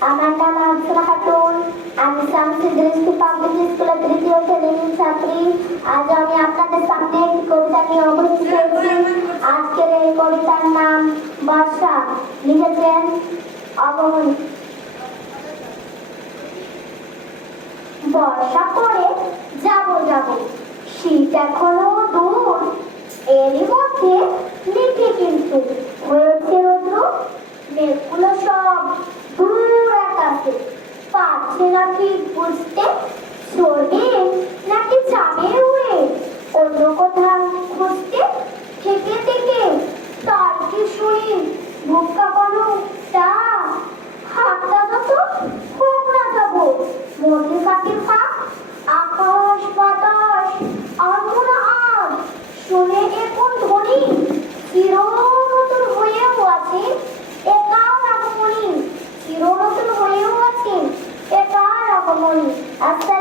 আমার নাম আফসুলা খাতুন আমি পাবলিক স্কুলের তৃতীয় শ্রেণির ছাত্রী আজ আমি আপনাদের সামনে একটি কবিতা নিয়ে হয়েছি আজকের এই কবিতার নাম বর্ষা লিখেছেন অবমনি বর্ষা পরে যাব যাব শীত এখনও মেঘগুলো সব দূর আকাশে। পারছে না ঠিক বুঝতে? Hasta